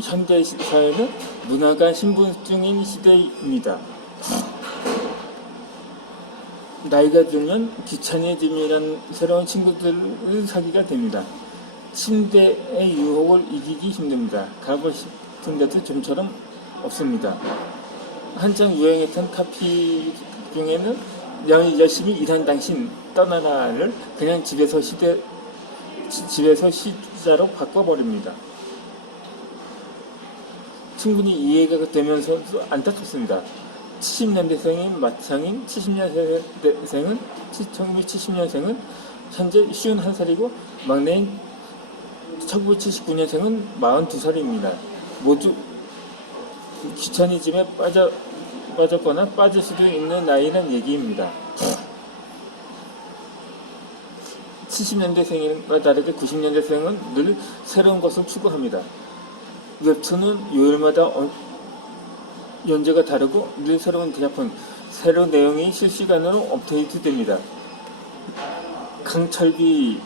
현대 사회는 문화가 신분증인 시대입니다. 나이가 들면 귀차니즘이란 새로운 친구들을 사귀게 됩니다. 침대의 유혹을 이기기 힘듭니다. 가고 싶은데도 좀처럼 없습니다. 한창 유행했던 카피 중에는 열심히 일한 당신 떠나라를 그냥 집에서 시자로 바꿔버립니다. 충분히 이해가 되면서도 안타깝습니다. 70년대생인 마창인 1970년생은 현재 51살이고 막내인 1979년생은 42살입니다. 모두 귀차니즘에 빠졌거나 빠질 수도 있는 나이란 얘기입니다. 70년대생과 다르게 90년대생은 늘 새로운 것을 추구합니다. 웹툰은 요일마다 연재가 다르고 늘 새로운 작품, 새로운 내용이 실시간으로 업데이트됩니다. 강철비,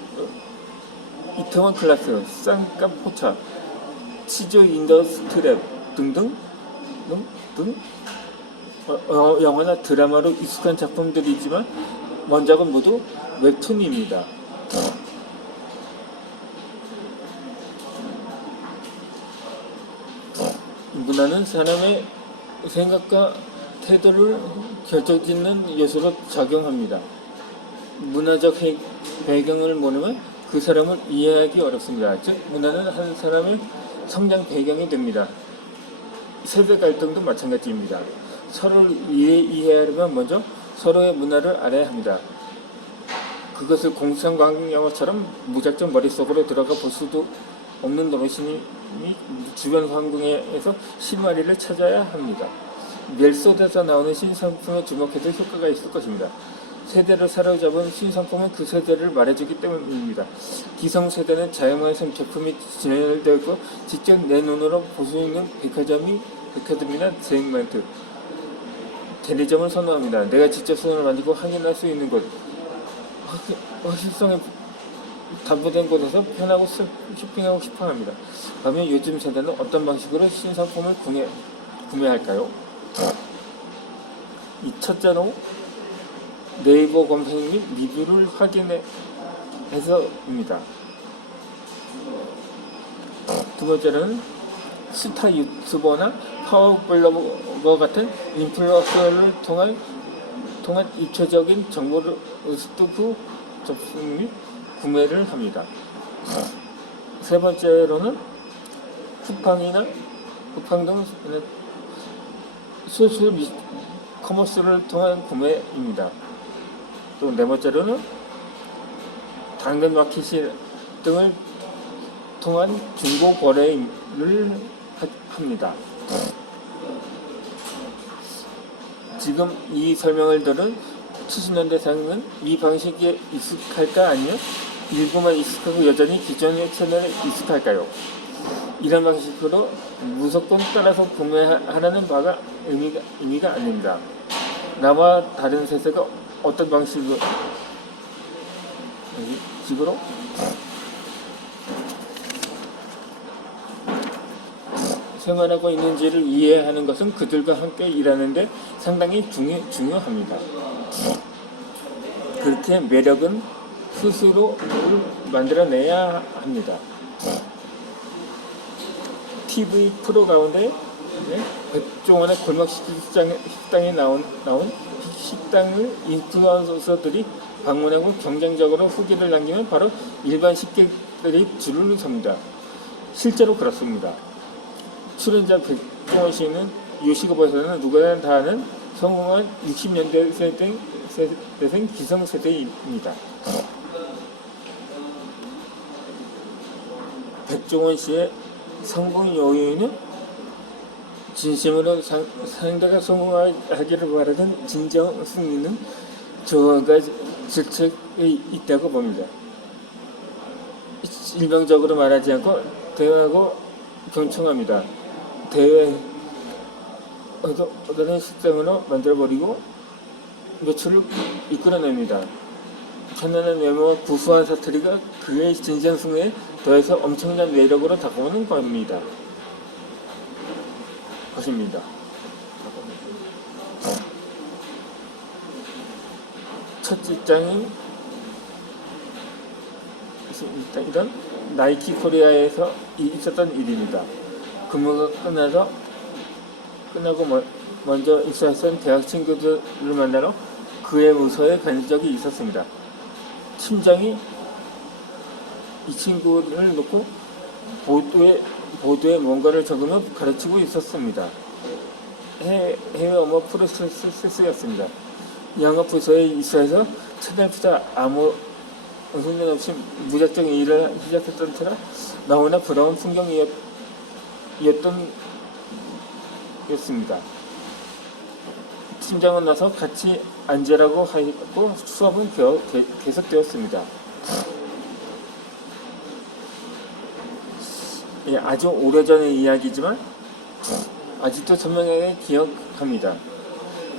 이태원 클라스, 쌍꺼포차, 치조 인더스트랩 등등 영화나 드라마로 익숙한 작품들이지만 원작은 모두 웹툰입니다. 문화는 사람의 생각과 태도를 결정짓는 요소로 작용합니다. 문화적 배경을 모르면 그 사람을 이해하기 어렵습니다. 즉, 문화는 한 사람의 성장 배경이 됩니다. 세대 갈등도 마찬가지입니다. 서로를 이해하려면 먼저 서로의 문화를 알아야 합니다. 그것을 공상과학 영화처럼 무작정 머릿속으로 들어가 볼 수도 없는 노릇이니 주변 환경에서 실마리를 찾아야 합니다. 멜소드에서 나오는 신상품에 주목해도 효과가 있을 것입니다. 세대를 사로잡은 신상품은 그 세대를 말해주기 때문입니다. 기성세대는 자영화해서 제품이 진열되고 직접 내 눈으로 볼 수 있는 백화점이나 세익멘트, 대리점을 선호합니다. 내가 직접 손으로 만지고 확인할 수 있는 곳, 실성에 담보된 곳에서 편하고 쇼핑하고 싶어합니다. 그러면 요즘 세대는 어떤 방식으로 신상품을 구매할까요? 이 첫째로 네이버 검색 및 리뷰를 확인해서입니다. 두 번째로는 스타 유튜버나 파워블로거 같은 인플루언서를 통한 입체적인 정보를 스토브 접근 및 구매를 합니다. 세 번째로는 쿠팡 등 소셜 커머스를 통한 구매입니다. 또 네 번째로는 당근마켓 등을 통한 중고 거래를 합니다. 지금 이 설명을 들은 70년대생은 이 방식에 익숙할까 아니면 일부만 익숙하고 여전히 기존의 채널에 익숙할까요? 이런 방식으로 무조건 따라서 구매하라는 바가 의미가 아닙니다. 나와 다른 세대가 어떤 방식으로 생활하고 있는지를 이해하는 것은 그들과 함께 일하는 데 상당히 중요합니다. 그렇게 매력은 스스로 만들어내야 합니다. TV 프로 가운데 백종원의 골목 식당에 나온 식당을 인플루언서들이 방문하고 경쟁적으로 후기를 남기면 바로 일반 식객들이 줄을 섭니다. 실제로 그렇습니다. 출연자 백종원 씨는 요식업에서는 누구나 다 아는 성공한 60년대생 기성세대입니다. 백종원 씨의 성공 요인은 진심으로 상대가 성공하기를 바라던 진정 승리는 저하가 질책에 있다고 봅니다. 일방적으로 말하지 않고 대화하고 경청합니다. 대회에서 어떤 식당으로 만들어버리고 매출을 이끌어냅니다. 편안한 외모와 구수한 사투리가 그의 진정승리에 더해서 엄청난 매력으로 다가오는 겁니다. 것입니다. 첫 직장이 이런 나이키 코리아에서 있었던 일입니다. 근무가 끝나고 먼저 입사했던 대학 친구들을 만나러 그의 부서에 간 적이 있었습니다. 팀장이 이 친구를 놓고 보드에 뭔가를 적으며 가르치고 있었습니다. 해외 언어 프로세스였습니다. 영어 부서에 입사해서 첫날부터 아무 훈련 없이 무작정 일을 시작했던 터라 너무나 부러운 풍경이었습니다. 팀장은 나서 같이 앉으라고 하고 수업은 계속되었습니다. 아주 오래전의 이야기지만 아직도 선명하게 기억합니다.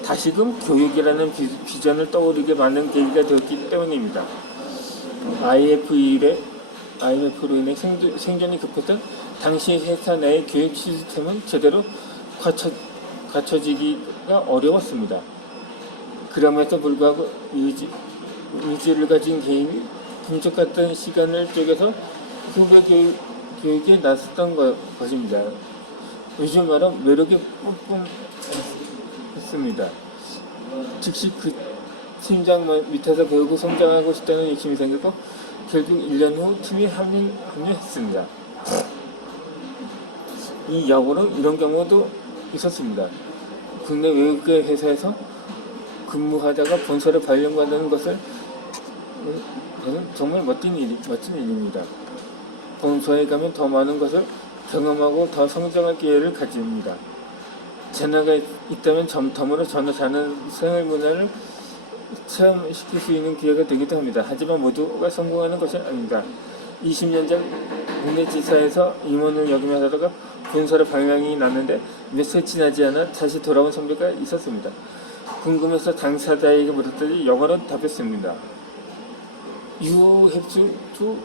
다시금 교육이라는 비전을 떠오르게 만든 계기가 되었기 때문입니다. IMF로 인해 생존이 급했던 당시 회사 내의 교육 시스템은 제대로 갖춰지기가 어려웠습니다. 그럼에도 불구하고 의지를 가진 개인이 금쪽 같은 시간을 쪼개서 후배 교육에 나섰던 것입니다. 요즘 말로 매력이 뿜뿜했습니다. 즉시 그 팀장 밑에서 배우고 성장하고 싶다는 욕심이 생겼고 결국 1년 후 팀이 합류했습니다. 이 역으로 이런 경우도 있었습니다. 국내 외국의 회사에서 근무하다가 본사를 발령받는 것은 정말 멋진 일입니다. 본사에 가면 더 많은 것을 경험하고 더 성장할 기회를 가집니다. 재능가 있다면 덤으로 전혀 다른 생활 문화를 체험시킬 수 있는 기회가 되기도 합니다. 하지만 모두가 성공하는 것은 아닙니다. 20년 전 국내 지사에서 임원을 역임하다가 본사를 발령이 났는데 며칠 지나지 않아 다시 돌아온 선배가 있었습니다. 궁금해서 당사자에게 물었더니 영어로 답했습니다. You have to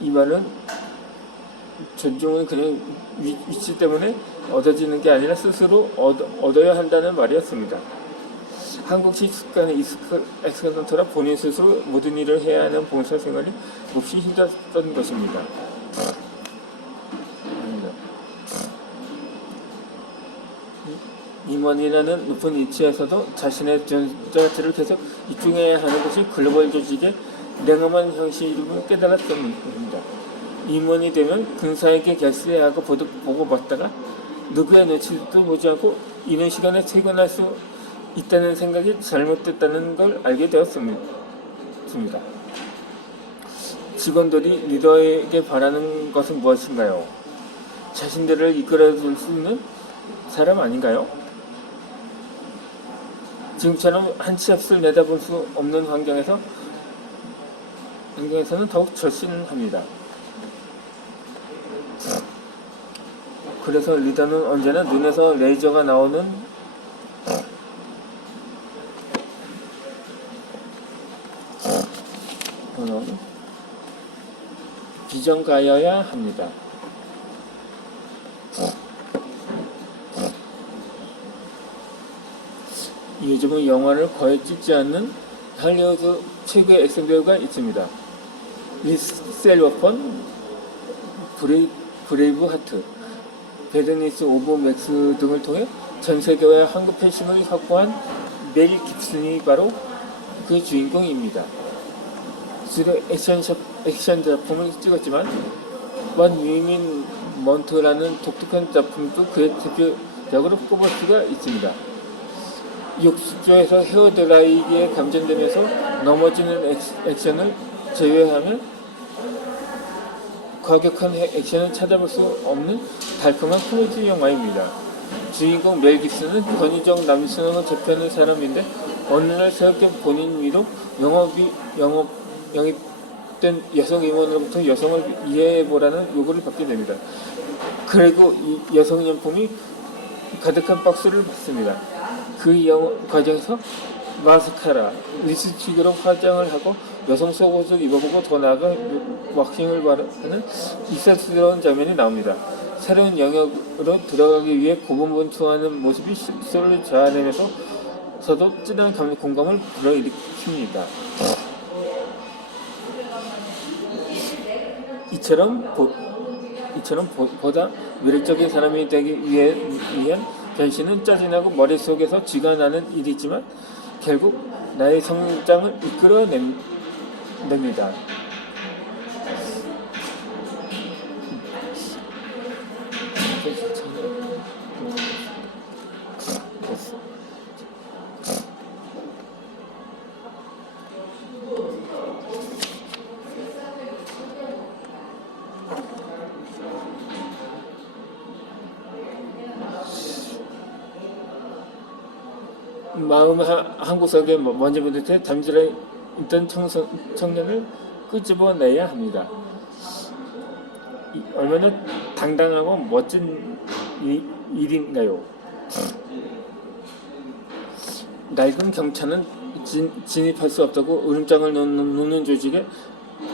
이 말은 존중은 그냥 위치 때문에 얻어지는 게 아니라 스스로 얻어야 한다는 말이었습니다. 한국식 습관에 익숙한 터라 본인 스스로 모든 일을 해야 하는 봉사 생활이 몹시 힘들었던 것입니다. 임원이라는 높은 위치에서도 자신의 존재가치를 계속 입증해야 하는 것이 글로벌 조직의 냉엄한 현실임을 깨달았던 겁니다. 임원이 되면 근사에게 결세하고 보고받다가 누구의 눈치도 보지 않고 이른 시간에 퇴근할 수 있다는 생각이 잘못됐다는 걸 알게 되었습니다. 직원들이 리더에게 바라는 것은 무엇인가요? 자신들을 이끌어줄 수 있는 사람 아닌가요? 지금처럼 한 치 앞을 내다볼 수 없는 환경에서는 더욱 절실합니다. 그래서 리더는 언제나 눈에서 레이저가 나오는 비전가여야 합니다. 요즘은 영화를 거의 찍지 않는 할리우드 최고의 액션 배우가 있습니다. 리셀 워펀, 브레이브 하트, 배드니스 오브 맥스 등을 통해 전 세계와 한국 팬심을 확보한 멜 깁슨이 바로 그 주인공입니다. 주로 액션 작품을 찍었지만 원 위민 먼트라는 독특한 작품도 그의 대표작으로 꼽을 수가 있습니다. 욕조에서 헤어드라이기에 감전되면서 넘어지는 액션을 제외하면 과격한 액션을 찾아볼 수 없는 달콤한 코미디 영화입니다. 주인공 멜 깁슨은 권위적 남성을 대표하는 사람인데 어느 날 새롭게 본인 위로 영입된 여성 임원으로부터 여성을 이해해보라는 요구를 받게 됩니다. 그리고 이 여성용품이 가득한 박스를 받습니다. 그 과정에서 마스카라, 립스틱으로 화장을 하고 여성 속옷을 입어보고 더 나아가 왁싱을 바르는 이색스러운 장면이 나옵니다. 새로운 영역으로 들어가기 위해 고군분투하는 모습이 실소를 자아내면서도 진한 공감을 불러일으킵니다. 이처럼 보다 매력적인 사람이 되기 위한 변신은 짜증나고 머릿속에서 쥐가 나는 일이지만 결국 나의 성장을 이끌어냅니다. 마음의 한 구석에 먼지 묻을 때 담질러 있던 청년을 끄집어내야 합니다. 얼마나 당당하고 멋진 일인가요? 낡은 경차는 진입할 수 없다고 으름장을 놓는 조직에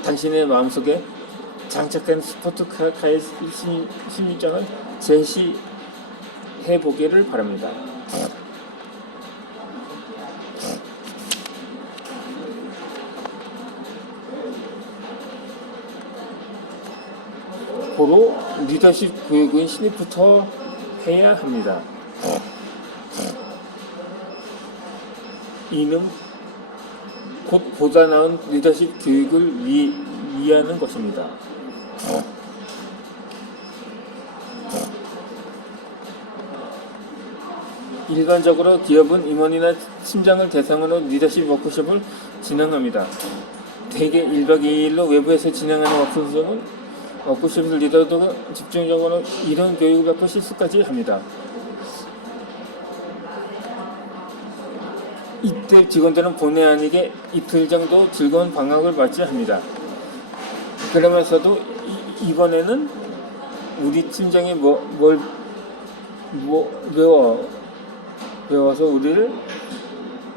당신의 마음속에 장착된 스포츠카의 심리장을 제시해보기를 바랍니다. 고로 리더십 교육은 신입부터 해야 합니다. 이는 곧 보다 나은 리더십 교육을 위하는 것입니다. 일반적으로 기업은 임원이나 팀장을 대상으로 리더십 워크숍을 진행합니다. 대개 1박 2일로 외부에서 진행하는 워크숍을 리더가 집중적으로 이런 교육을 받고 실수까지 합니다. 이때 직원들은 본의 아니게 이틀 정도 즐거운 방학을 맞이야 합니다. 그러면서도 이번에는 우리 팀장이 뭘 배워서 우리를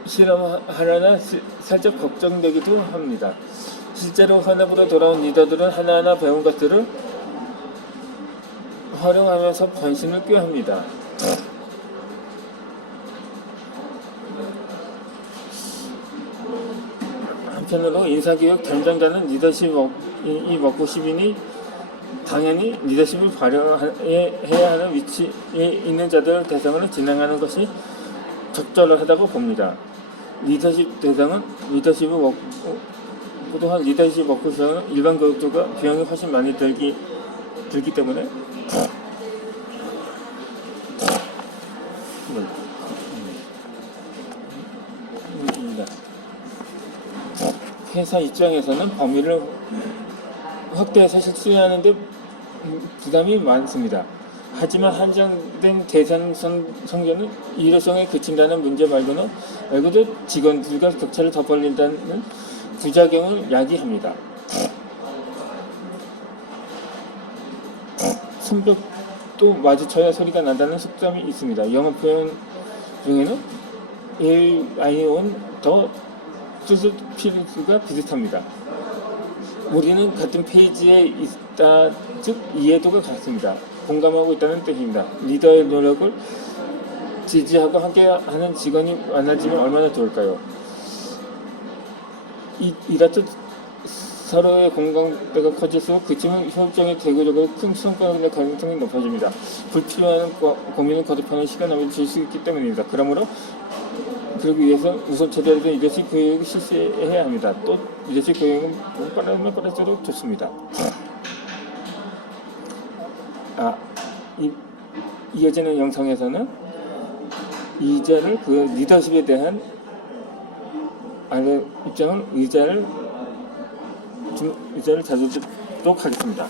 실험하려나 살짝 걱정되기도 합니다. 실제로 현업으로 돌아온 리더들은 하나하나 배운 것들을 활용하면서 변신을 꾀합니다. 한편으로 인사교육 담당자는 리더십 워크숍이니 당연히 리더십을 발휘해야 하는 위치에 있는 자들을 대상으로 진행하는 것이 적절하다고 봅니다. 또한 리더십 워크숍은 일반 교육들과 비용이 훨씬 많이 들기 때문에 회사 입장에서는 범위를 확대해서 실시하는데 부담이 많습니다. 하지만 한정된 계산 성적은 일회성에 그친다는 문제 말고도 직원들과 격차를 더 벌린다는 부작용을 야기합니다. 손뼉도 마주쳐야 소리가 난다는 속담이 있습니다. 영어 표현 중에는 더 스피릿과 비슷합니다. 우리는 같은 페이지에 있다, 즉 이해도가 같습니다. 공감하고 있다는 뜻입니다. 리더의 노력을 지지하고 함께하는 직원이 많아지면 얼마나 좋을까요? 이렇듯 서로의 공감대가 커질수록 그 팀은 효율적인 대구적으로 큰 성과를 가능성이 높아집니다. 불필요한 고민을 거듭하는 시간을 줄 수 있기 때문입니다. 그러기 위해서 우선 제대로 된 리더십 교육을 실시해야 합니다. 또 리더십 교육은 빠르면 빠를수록 좋습니다. 이어지는 영상에서는 이자를 리더십에 대한 의자를 다루도록 하겠습니다.